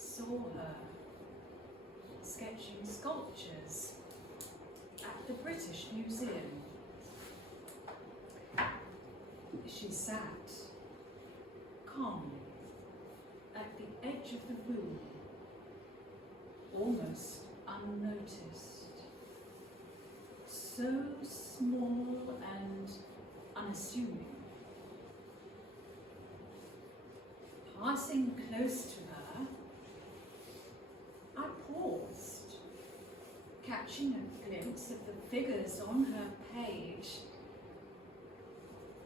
saw her sketching sculptures at the British Museum. She sat calmly at the edge of the room, almost unnoticed, so small and unassuming. Passing close to her, I paused, catching a glimpse of the figures on her page.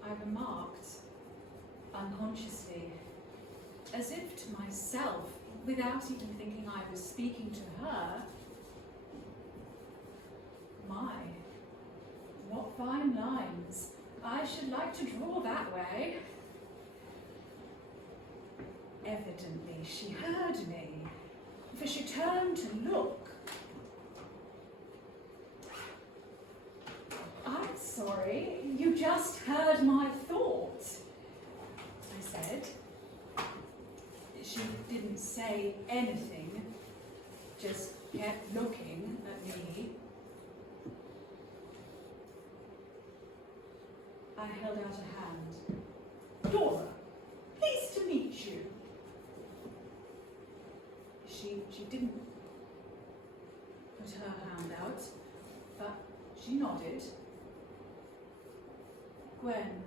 I remarked, unconsciously, as if to myself, without even thinking I was speaking to her, "My, what fine lines! I should like to draw that way." Evidently she heard me, for she turned to look. "I'm sorry, you just heard my thought," I said. She didn't say anything, just kept looking at me. I held out a hand. "Dora, pleased to meet you." She didn't put her hand out, but she nodded. "Gwen,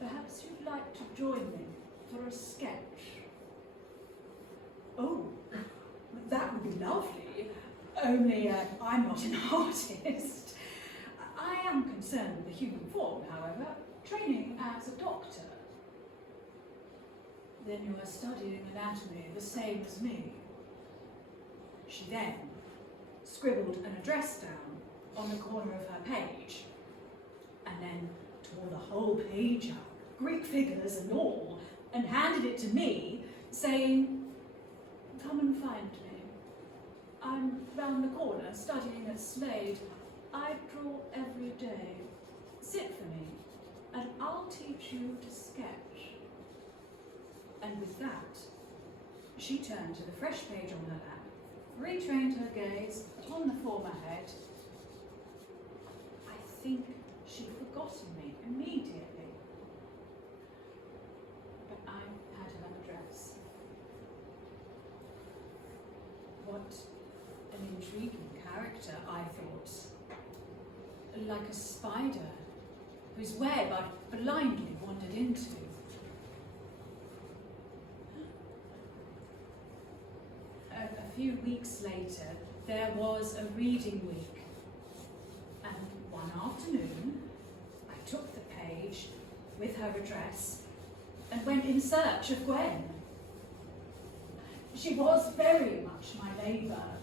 perhaps you'd like to join me for a sketch?" "Oh, that would be lovely, only I'm not an artist. I am concerned with the human form, however, training as a doctor." "Then you are studying anatomy the same as me." She then scribbled an address down on the corner of her page, and then tore the whole page up, Greek figures and all, and handed it to me, saying, "Come and find me. I'm round the corner studying at Slade. I draw every day. Sit for me, and I'll teach you to sketch." And with that, she turned to the fresh page on her lap, retrained her gaze upon the former head. I think she'd forgotten me immediately, but I had her address. What an intriguing character, I thought. Like a spider whose web I'd blindly wandered into. A few weeks later, there was a reading week, and one afternoon, I took the page with her address and went in search of Gwen. She was very much my neighbour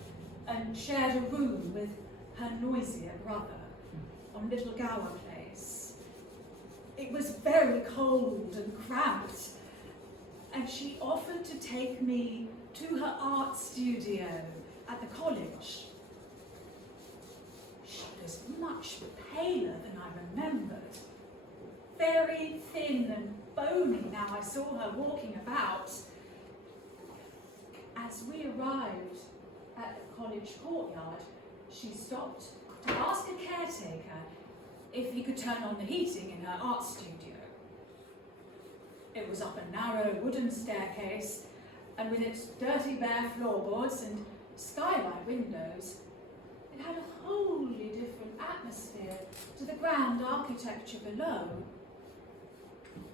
and shared a room with her noisier brother on Little Gower Place. It was very cold and cramped, and she offered to take me to her art studio at the college. She was much paler than I remembered, very thin and bony now I saw her walking about. As we arrived at the college courtyard, she stopped to ask a caretaker if he could turn on the heating in her art studio. It was up a narrow wooden staircase, and with its dirty bare floorboards and skylight windows, it had a wholly different atmosphere to the grand architecture below.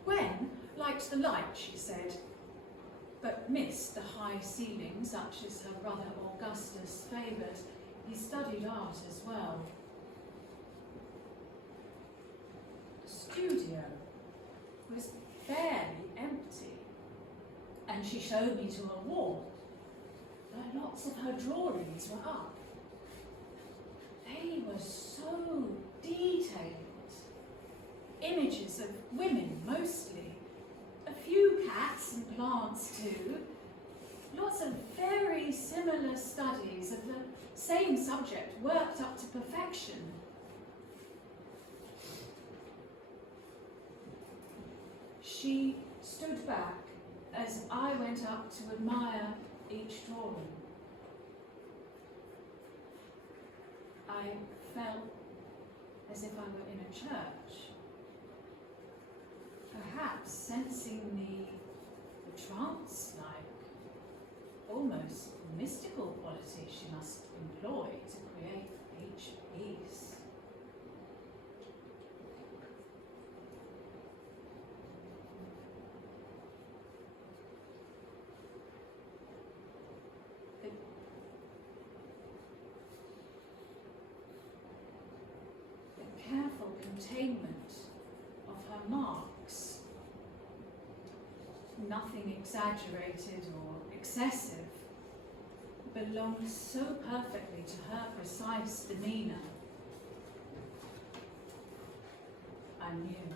Gwen liked the light, she said, but missed the high ceiling such as her brother Augustus favoured. He studied art as well. The studio was fairly empty, and she showed me to a wall where lots of her drawings were up. They were so detailed. Images of women mostly, a few cats and plants too, lots of very similar studies of the same subject worked up to perfection. She stood back as I went went up to admire each drawing. I felt as if I were in a church, perhaps sensing the trance-like, almost mystical quality she must employ to create each piece. The careful containment of her marks, nothing exaggerated or excessive, belonged so perfectly to her precise demeanour. I knew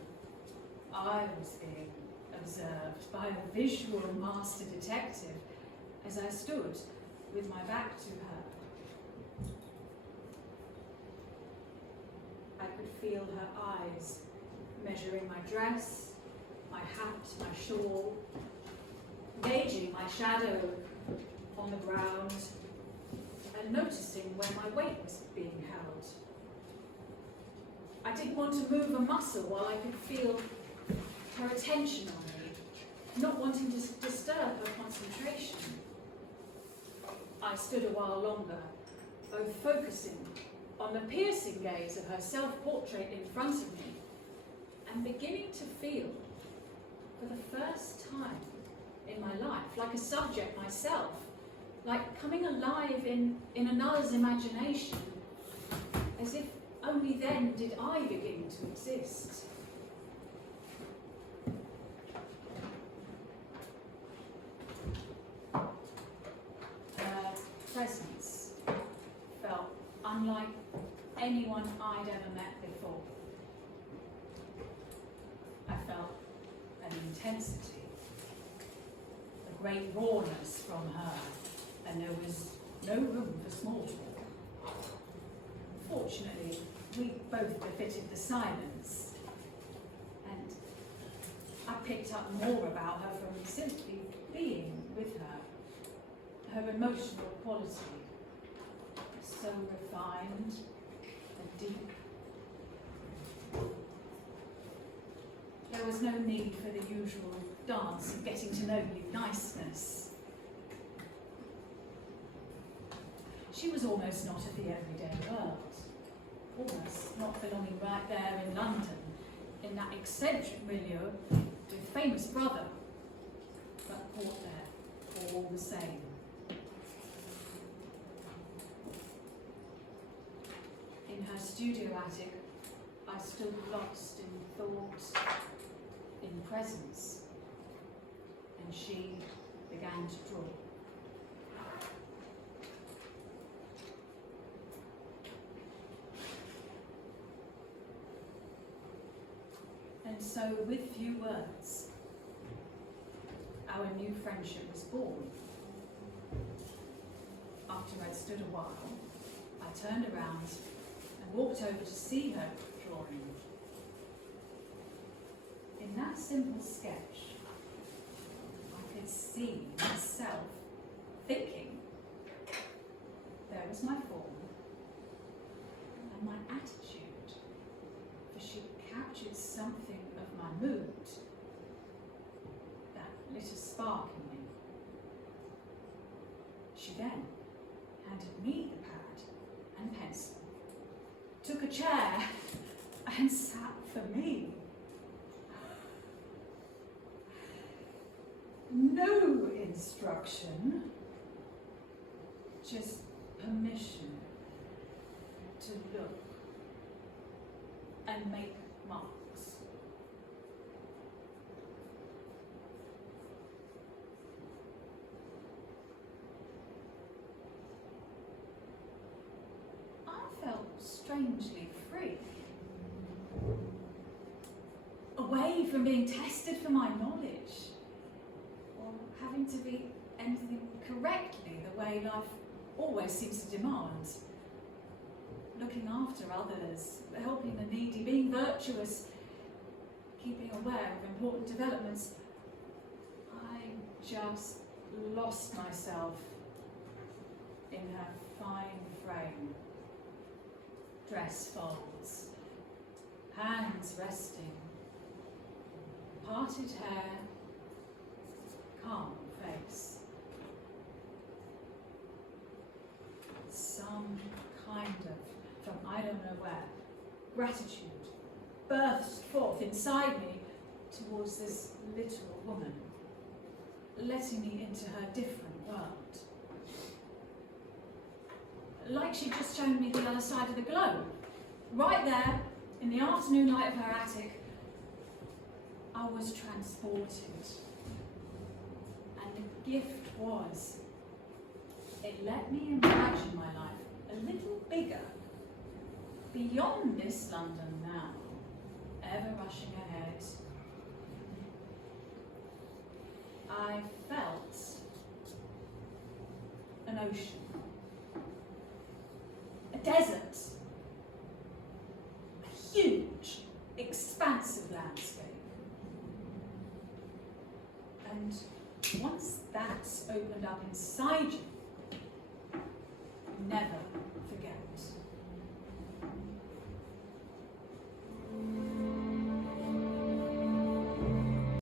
I was being observed by a visual master detective as I stood with my back to her. I could feel her eyes measuring my dress, my hat, my shawl, gauging my shadow on the ground, and noticing where my weight was being held. I didn't want to move a muscle while I could feel her attention on me, not wanting to disturb her concentration. I stood a while longer, both focusing on the piercing gaze of her self-portrait in front of me, and beginning to feel, for the first time in my life, like a subject myself, like coming alive in another's imagination, as if only then did I begin to exist. Her presence felt unlike anyone I'd ever met before. I felt an intensity, a great rawness from her, and there was no room for small talk. Fortunately, we both befitted the silence, and I picked up more about her from simply being with her. Her emotional quality, so refined and deep. There was no need for the usual dance of getting to know you niceness. She was almost not of the everyday world, almost not belonging right there in London, in that eccentric milieu with famous brother, but caught there all the same. In her studio attic, I stood lost in thought, in presence, and she began to draw. And so, with few words, our new friendship was born. After I'd stood a while, I turned around and walked over to see her drawing. In that simple sketch, I could see myself thinking. There was my form and my attitude, for she captured something of my mood that lit a spark in me. She then handed me the pad and pencil, took a chair and sat for me. No instruction, just permission to look and make marks. I felt strangely free, away from being tested for my knowledge, or having to be anything correctly the way life always seems to demand. Looking after others, helping the needy, being virtuous, keeping aware of important developments. I just lost myself in her fine frame. Dress folds, hands resting, parted hair, calm face. Some kind of, from I don't know where, gratitude burst forth inside me towards this little woman, letting me into her different world. Like she'd just shown me the other side of the globe. Right there, in the afternoon light of her attic, I was transported. And the gift was, it let me imagine my life a little bigger, beyond this London now, ever rushing ahead. I felt an ocean, a desert, a huge, expansive landscape. And once that's opened up inside you, never forget.